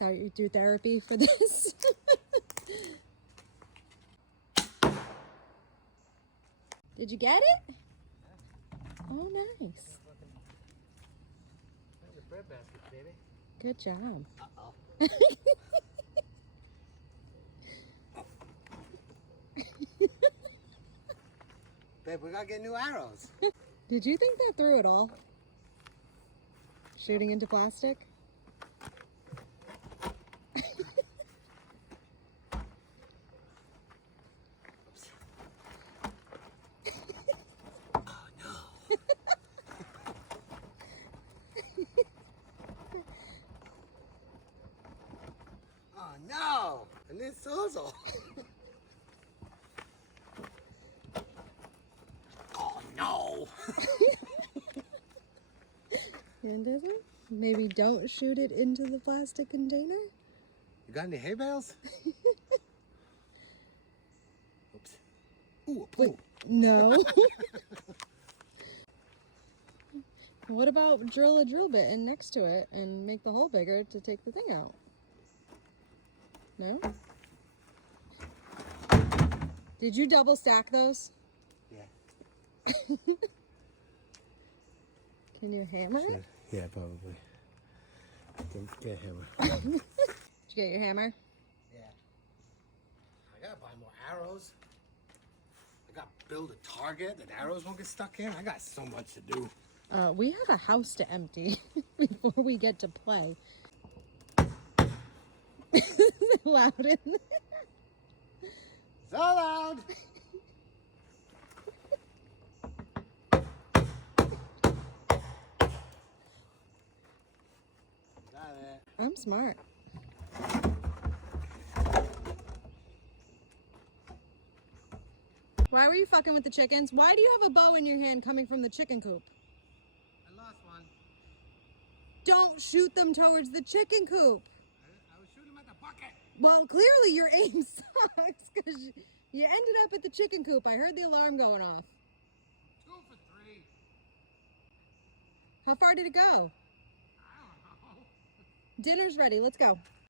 How you do therapy for this? Did you get it? Oh, nice. Your bread basket, baby. Good job. Uh-oh. Babe, we gotta get new arrows. Did you think that through at all? Shooting into plastic? Oh no. Oh no! And this Sozo. Oh no! And is it? Maybe don't shoot it into the plastic container? You got any hay bales? Oops. Ooh, a pool. No. What about drill a drill bit in next to it and make the hole bigger to take the thing out? No? Did you double stack those? Yeah. Can you hammer it? Yeah, probably. Get a hammer. Did you get your hammer? Yeah. I gotta buy more arrows. I gotta build a target that arrows won't get stuck in. I got so much to do. We have a house to empty before we get to play. Loud in there. So loud! Got it. I'm smart. Why were you fucking with the chickens? Why do you have a bow in your hand coming from the chicken coop? I lost one. Don't shoot them towards the chicken coop. I was shooting him at the bucket. Well, clearly your aim sucks because you ended up at the chicken coop. I heard the alarm going off. 2 for 3. How far did it go? I don't know. Dinner's ready. Let's go.